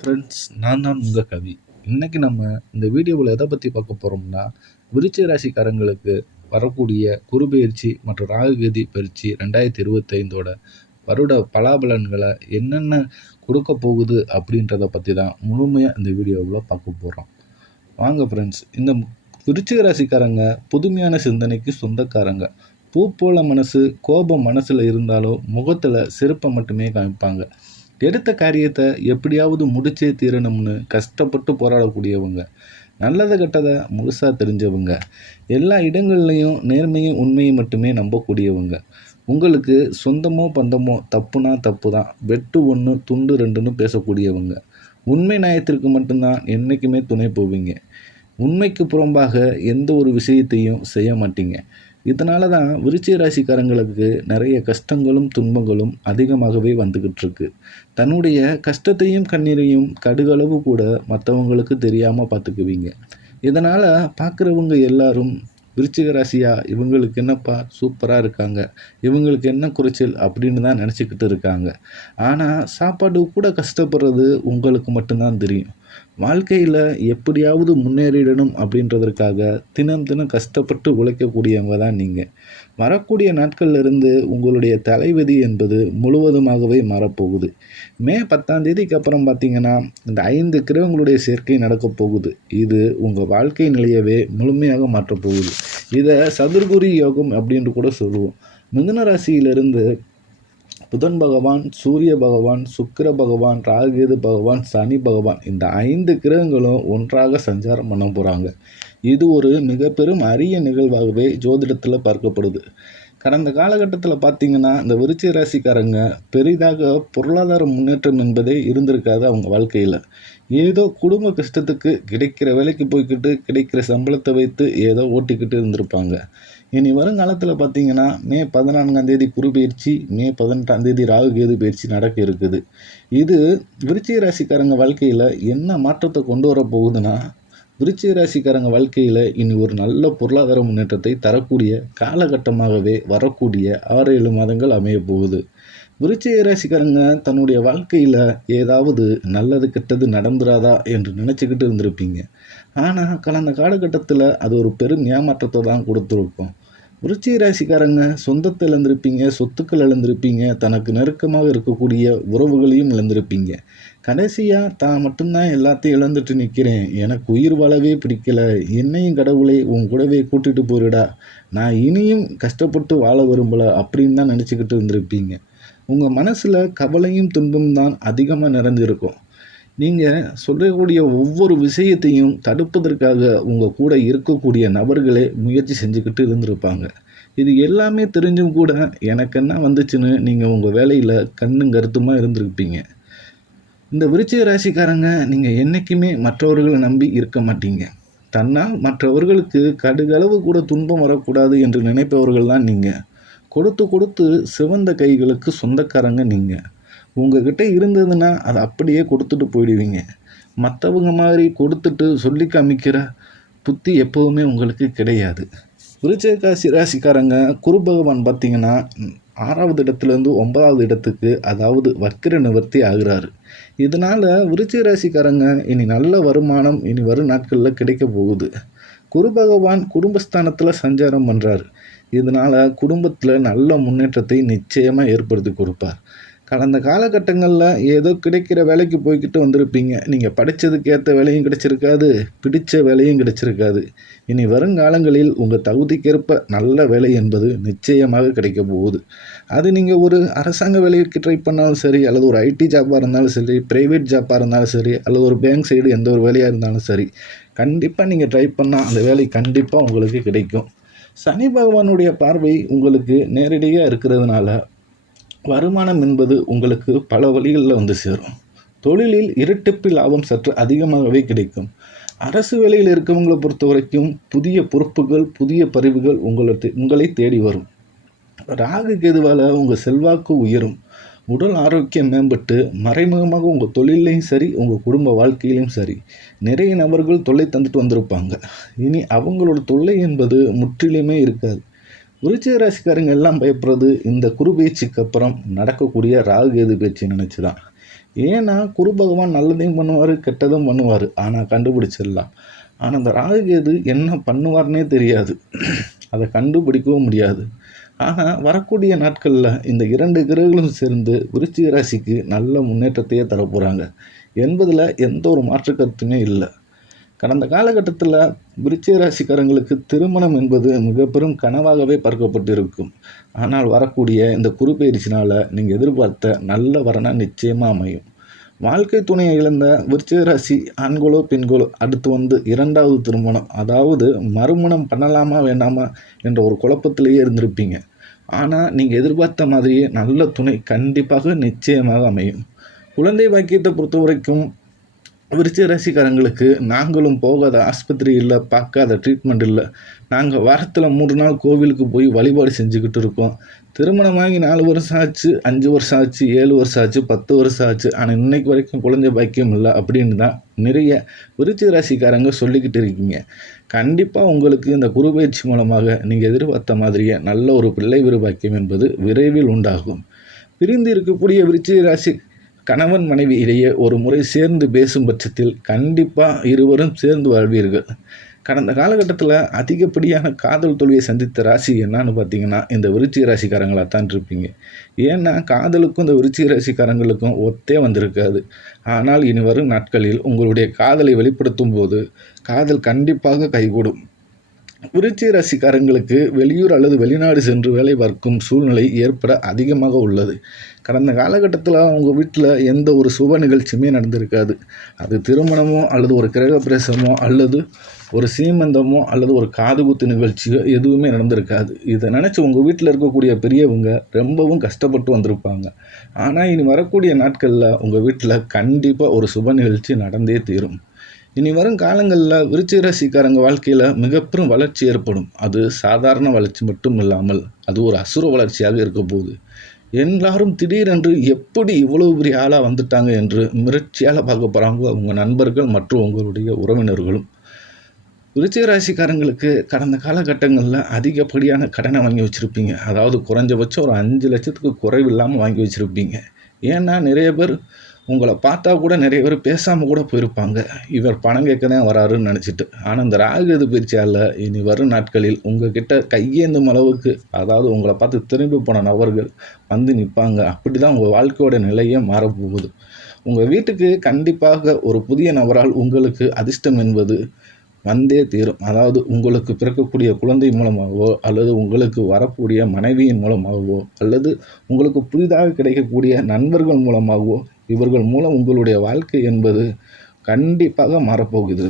Friends, நான் தான் உங்கள் கவி. இன்னைக்கு நம்ம இந்த வீடியோவில் எதை பற்றி பார்க்க போகிறோம்னா, விருச்சிக ராசிக்காரங்களுக்கு வரக்கூடிய குருபெயர்ச்சி மற்றும் ராகுகேது பயிற்சி 2025ஓட வருட பலாபலன்களை என்னென்ன கொடுக்க போகுது அப்படின்றத பற்றி தான் முழுமையாக இந்த வீடியோவில் பார்க்க போகிறோம். வாங்க ஃப்ரெண்ட்ஸ், இந்த விருச்சிக ராசிக்காரங்க புதுமையான சிந்தனைக்கு சொந்தக்காரங்க. பூ போல மனசு, கோபம் மனசில் இருந்தாலும் முகத்தில் சிரிப்பை மட்டுமே காமிப்பாங்க. எடுத்த காரியத்தை எப்படியாவது முடிச்சே தீரணும்னு கஷ்டப்பட்டு போராடக்கூடியவங்க. நல்லதை கெட்டதை முழுசாக தெரிஞ்சவங்க. எல்லா இடங்கள்லையும் நேர்மையும் உண்மையும் மட்டுமே நம்பக்கூடியவங்க. உங்களுக்கு சொந்தமோ பந்தமோ தப்புனா தப்பு தான், வெட்டு ஒன்று துண்டு ரெண்டுன்னு பேசக்கூடியவங்க. உண்மை நியாயத்திற்கு மட்டும்தான் என்றைக்குமே துணை போவீங்க. உண்மைக்கு புறம்பாக எந்த ஒரு விஷயத்தையும் செய்ய மாட்டீங்க. இதனால தான் விருச்சிக ராசிக்காரங்களுக்கு நிறைய கஷ்டங்களும் துன்பங்களும் அதிகமாகவே வந்துக்கிட்டு இருக்கு. தன்னுடைய கஷ்டத்தையும் கண்ணீரையும் கடுகளவு கூட மற்றவங்களுக்கு தெரியாமல் பார்த்துக்குவீங்க. இதனால் பார்க்குறவங்க எல்லாரும் விருச்சிக ராசியா, இவங்களுக்கு என்னப்பா சூப்பராக இருக்காங்க, இவங்களுக்கு என்ன குறைச்சல் அப்படின்னு தான் நினச்சிக்கிட்டு இருக்காங்க. ஆனால் சாப்பாடு கூட கஷ்டப்படுறது உங்களுக்கு மட்டும்தான் தெரியும். வாழ்க்கையில் எப்படியாவது முன்னேறிடணும் அப்படின்றதற்காக தினம் தினம் கஷ்டப்பட்டு உழைக்கக்கூடியவங்க தான் நீங்கள். வரக்கூடிய நாட்கள்ல இருந்து உங்களுடைய தலைவிதி என்பது முழுவதுமாகவே மாறப்போகுது. மே 10ஆம் தேதிக்கு அப்புறம் பார்த்தீங்கன்னா, இந்த 5 கிரகங்களுடைய சேர்க்கை நடக்கப் போகுது. இது உங்கள் வாழ்க்கை நிலையவே முழுமையாக மாற்றப்போகுது. இதை சதுர்குரு யோகம் அப்படின்று கூட சொல்லுவோம். மிதுன ராசியிலிருந்து புதன் பகவான், சூரிய பகவான், சுக்கிர பகவான், ராகுகேது பகவான், சனி பகவான், இந்த 5 கிரகங்களும் ஒன்றாக சஞ்சாரம் பண்ண போகிறாங்க. இது ஒரு மிக பெரும் அரிய நிகழ்வாகவே ஜோதிடத்தில் பார்க்கப்படுது. கடந்த காலகட்டத்தில் பார்த்தீங்கன்னா, இந்த விருச்சிக ராசிக்காரங்க பெரிதாக பொருளாதார முன்னேற்றம் என்பதே இருந்திருக்காது அவங்க வாழ்க்கையில். ஏதோ குடும்ப கஷ்டத்துக்கு கிடைக்கிற வேலைக்கு போய்க்கிட்டு கிடைக்கிற சம்பளத்தை வைத்து ஏதோ ஓட்டிக்கிட்டு இருந்திருப்பாங்க. இனி வருங்காலத்தில் பார்த்தீங்கன்னா, மே 14ஆம் தேதி குரு பயிற்சி, மே 18ஆம் தேதி ராகுகேது பயிற்சி நடக்க இருக்குது. இது விருச்சிக ராசிக்காரங்க வாழ்க்கையில் என்ன மாற்றத்தை கொண்டு வர போகுதுன்னா, விருச்சிக ராசிக்காரங்க வாழ்க்கையில் இனி ஒரு நல்ல பொருளாதார முன்னேற்றத்தை தரக்கூடிய காலகட்டமாகவே வரக்கூடிய 6-7 மாதங்கள் அமைய போகுது. விருச்சிக ராசிக்காரங்க தன்னுடைய வாழ்க்கையில் ஏதாவது நல்லது கெட்டது நடந்துராதா என்று நினச்சிக்கிட்டு இருந்திருப்பீங்க. ஆனால் கடந்த காலகட்டத்தில் அது ஒரு பெரும் ஏமாற்றத்தை தான் கொடுத்துருக்கும். விருச்சிக ராசிக்காரங்க சொந்தத்தை இழந்திருப்பீங்க, சொத்துக்கள் இழந்திருப்பீங்க, தனக்கு நெருக்கமாக இருக்கக்கூடிய உறவுகளையும் இழந்திருப்பீங்க. கடைசியாக தான் மட்டும்தான் எல்லாத்தையும் இழந்துட்டு நிற்கிறேன், எனக்கு உயிர் வாழவே பிடிக்கல, என்னையும் கடவுளை உன் கூடவே கூட்டிகிட்டு போயிடா, நான் இனியும் கஷ்டப்பட்டு வாழ விரும்பலை அப்படின்னு தான் நினச்சிக்கிட்டு இருந்திருப்பீங்க. உங்கள் மனசில் கவலையும் துன்பம் தான் அதிகமாக நிறைஞ்சிருக்கும். நீங்கள் சொல்லக்கூடிய ஒவ்வொரு விஷயத்தையும் தடுப்பதற்காக உங்கள் கூட இருக்கக்கூடிய நபர்களே முயற்சி செஞ்சுக்கிட்டு இருந்திருப்பாங்க. இது எல்லாமே தெரிஞ்சும் கூட எனக்கு என்ன வந்துச்சுன்னு நீங்கள் உங்கள் வேலையில் கண்ணும் கருத்துமாக இருந்திருப்பீங்க. இந்த விருச்சிக ராசிக்காரங்க நீங்கள் என்றைக்குமே மற்றவர்களை நம்பி இருக்க மாட்டீங்க. தன்னால் மற்றவர்களுக்கு கடுகளவு கூட துன்பம் வரக்கூடாது என்று நினைப்பவர்கள் தான் நீங்கள். கொடுத்து கொடுத்து சிவந்த கைகளுக்கு சொந்தக்காரங்க நீங்கள். உங்ககிட்ட இருந்ததுன்னா அதை அப்படியே கொடுத்துட்டு போயிடுவீங்க. மற்றவங்க மாதிரி கொடுத்துட்டு சொல்லி காமிக்கிற புத்தி எப்போவுமே உங்களுக்கு கிடையாது. விருச்சிக ராசிக்காரங்க குரு பகவான் பார்த்திங்கன்னா 6வது இடத்துலேருந்து 9வது இடத்துக்கு, அதாவது வக்கிர நிவர்த்தி ஆகிறாரு. இதனால் விருச்சிக ராசிக்காரங்க இனி நல்ல வருமானம் இனி வரும் நாட்களில் கிடைக்க போகுது. குரு பகவான் குடும்பஸ்தானத்தில் சஞ்சாரம் பண்ணுறாரு. இதனால் குடும்பத்தில் நல்ல முன்னேற்றத்தை நிச்சயமாக ஏற்படுத்தி கொடுப்பார். கடந்த காலகட்டங்களில் ஏதோ கிடைக்கிற வேலைக்கு போய்கிட்டு வந்திருப்பீங்க. நீங்கள் படித்ததுக்கு ஏற்ற வேலையும் கிடைச்சிருக்காது, பிடித்த வேலையும் கிடைச்சிருக்காது. இனி வருங்காலங்களில் உங்கள் தகுதிக்கேற்ப நல்ல வேலை என்பது நிச்சயமாக கிடைக்க போகுது. அது நீங்கள் ஒரு அரசாங்க வேலைக்கு ட்ரை பண்ணாலும் சரி, அல்லது ஒரு ஐடி ஜாப்பாக இருந்தாலும் சரி, ப்ரைவேட் ஜாப்பாக இருந்தாலும் சரி, அல்லது ஒரு பேங்க் சைடு எந்த ஒரு வேலையாக இருந்தாலும் சரி, கண்டிப்பாக நீங்கள் ட்ரை பண்ணால் அந்த வேலை கண்டிப்பாக உங்களுக்கு கிடைக்கும். சனி பகவானுடைய பார்வை உங்களுக்கு நேரடியாக இருக்கிறதுனால வருமானம் என்பது உங்களுக்கு பல வழிகளில் வந்து சேரும். தொழிலில் இரட்டிப்பு லாபம் சற்று அதிகமாகவே கிடைக்கும். அரசு வேலையில் இருக்கவங்களை பொறுத்த வரைக்கும் புதிய பொறுப்புகள், புதிய பதவிகள் உங்களை தேடி வரும். ராகு கேதுவால் உங்கள் செல்வாக்கு உயரும். உடல் ஆரோக்கியம் மேம்பட்டு மறைமுகமாக உங்கள் தொழிலையும் சரி, உங்கள் குடும்ப வாழ்க்கையிலையும் சரி, நிறைய நபர்கள் தொல்லை தந்துட்டு வந்திருப்பாங்க. இனி அவங்களோட தொல்லை என்பது முற்றிலுமே இருக்காது. விருச்சிக ராசிக்காரங்க எல்லாம் பயப்படுறது இந்த குரு பயிற்சிக்கு அப்புறம் நடக்கக்கூடிய ராகு கேது பயிற்சி நினச்சி தான். ஏன்னா குரு பகவான் நல்லதையும் பண்ணுவார், கெட்டதும் பண்ணுவார். ஆனால் கண்டுபிடிச்சிடலாம். ஆனால் இந்த ராகு கேது என்ன பண்ணுவார்னே தெரியாது. அதை கண்டுபிடிக்கவும் முடியாது. ஆனால் வரக்கூடிய நாட்களில் இந்த 2 கிரகங்களும் சேர்ந்து விருச்சிக ராசிக்கு நல்ல முன்னேற்றத்தையே தரப்போகிறாங்க என்பதில் எந்த ஒரு மாற்று கருத்துமே இல்லை. கடந்த காலகட்டத்தில் விருச்சிக ராசிக்காரங்களுக்கு திருமணம் என்பது மிக பெரும் கனவாகவே பார்க்கப்பட்டிருக்கும். ஆனால் வரக்கூடிய இந்த குரு பயிற்சினால் நீங்கள் எதிர்பார்த்த நல்ல வரனாக நிச்சயமாக அமையும். வாழ்க்கை துணையை இழந்த விருச்சிக ராசி ஆண்களோ பெண்களோ அடுத்து 2வது திருமணம், அதாவது மறுமணம் பண்ணலாமா வேண்டாமா என்ற ஒரு குழப்பத்திலேயே இருந்திருப்பீங்க. ஆனால் நீங்கள் எதிர்பார்த்த மாதிரியே நல்ல துணை கண்டிப்பாக நிச்சயமாக அமையும். குழந்தை பாக்கியத்தை பொறுத்த வரைக்கும் விருச்சிக ராசிக்காரங்களுக்கு நாங்களும் போகாத ஆஸ்பத்திரி இல்லை, பார்க்காத ட்ரீட்மெண்ட் இல்லை. நாங்கள் வாரத்தில் 3 நாள் கோவிலுக்கு போய் வழிபாடு செஞ்சுக்கிட்டு இருக்கோம். திருமணமாகி 4 வருஷம் ஆச்சு, 5 வருஷம் ஆச்சு, 7 வருஷம் ஆச்சு, 10 வருஷம் ஆச்சு. ஆனால் இன்னைக்கு வரைக்கும் குழந்தை பாக்கியம் இல்லை அப்படின்னு தான் நிறைய விருச்சிக ராசிக்காரங்க சொல்லிக்கிட்டு இருக்கீங்க. கண்டிப்பாக உங்களுக்கு இந்த குரு பயிற்சி மூலமாக நீங்கள் எதிர்பார்த்த மாதிரியே நல்ல ஒரு பிள்ளை பாக்கியம் என்பது விரைவில் உண்டாகும். பிரிந்து இருக்கக்கூடிய விருச்சிக ராசி கணவன் மனைவி இடையே ஒரு முறை சேர்ந்து பேசும் பட்சத்தில் கண்டிப்பாக இருவரும் சேர்ந்து வாழ்வீர்கள். கடந்த காலகட்டத்தில் அதிகப்படியான காதல் தோல்வியை சந்தித்த ராசி என்னன்னு பார்த்தீங்கன்னா இந்த விருச்சிக ராசிக்காரங்களாக தான் இருப்பீங்க. ஏன்னா காதலுக்கும் இந்த விருச்சிக ராசிக்காரங்களுக்கும் ஒத்தே வந்திருக்காது. ஆனால் இனி வரும் நாட்களில் உங்களுடைய காதலை வெளிப்படுத்தும் போது காதல் கண்டிப்பாக கைகூடும். விருச்சிக ராசிக்காரங்களுக்கு வெளியூர் அல்லது வெளிநாடு சென்று வேலை பார்க்கும் சூழ்நிலை ஏற்பட அதிகமாக உள்ளது. கடந்த காலகட்டத்தில் உங்கள் வீட்டில் எந்த ஒரு சுப நிகழ்ச்சியுமே நடந்திருக்காது. அது திருமணமோ அல்லது ஒரு கிரகப்பிரவேசமோ அல்லது ஒரு சீமந்தமோ அல்லது ஒரு காதுகுத்து நிகழ்ச்சியோ எதுவுமே நடந்திருக்காது. இதை நினச்சி உங்கள் வீட்டில் இருக்கக்கூடிய பெரியவங்க ரொம்பவும் கஷ்டப்பட்டு வந்திருப்பாங்க. ஆனால் இனி வரக்கூடிய நாட்களில் உங்கள் வீட்டில் கண்டிப்பாக ஒரு சுப நிகழ்ச்சி நடந்தே தீரும். இனி வரும் காலங்களில் விருச்சிக ராசிக்காரங்க வாழ்க்கையில் மிகப்பெரும் வளர்ச்சி ஏற்படும். அது சாதாரண வளர்ச்சி மட்டும் இல்லாமல் அது ஒரு அசுர வளர்ச்சியாக இருக்க போகுது. எல்லாரும் திடீரென்று எப்படி இவ்வளவு பெரிய ஆளாக வந்துட்டாங்க என்று மிரட்சியால் பார்க்க போகிறாங்க உங்கள் நண்பர்கள் மற்றும் உங்களுடைய உறவினர்களும். விருச்சிக ராசிக்காரங்களுக்கு கடந்த காலகட்டங்களில் அதிகப்படியான கடனை வாங்கி வச்சுருப்பீங்க. அதாவது குறைஞ்சபட்சம் ஒரு 5 லட்சத்துக்கு குறைவில்லாமல் வாங்கி வச்சுருப்பீங்க. ஏன்னா நிறைய பேர் உங்களை பார்த்தா கூட நிறைய பேர் பேசாமல் கூட போயிருப்பாங்க. இவர் பணம் கேட்க தான் வராருன்னு நினச்சிட்டு. ஆனால் இந்த ராகு கேது பயிற்சியால் இனி வரும் நாட்களில் உங்கள் கிட்ட கையேந்தும் அளவுக்கு, அதாவது உங்களை பார்த்து திரும்பி போன நபர்கள் வந்து நிற்பாங்க. அப்படி தான் உங்கள் வாழ்க்கையோட நிலையே மாறப்போகுது. உங்கள் வீட்டுக்கு கண்டிப்பாக ஒரு புதிய நபரால் உங்களுக்கு அதிர்ஷ்டம் என்பது வந்தே தீரும். அதாவது உங்களுக்கு பிறக்கக்கூடிய குழந்தை மூலமாகவோ அல்லது உங்களுக்கு வரக்கூடிய மனைவியின் மூலமாகவோ அல்லது உங்களுக்கு புதிதாக கிடைக்கக்கூடிய நண்பர்கள் மூலமாகவோ இவர்கள் மூலம் உங்களுடைய வாழ்க்கை என்பது கண்டிப்பாக மாறப்போகுது.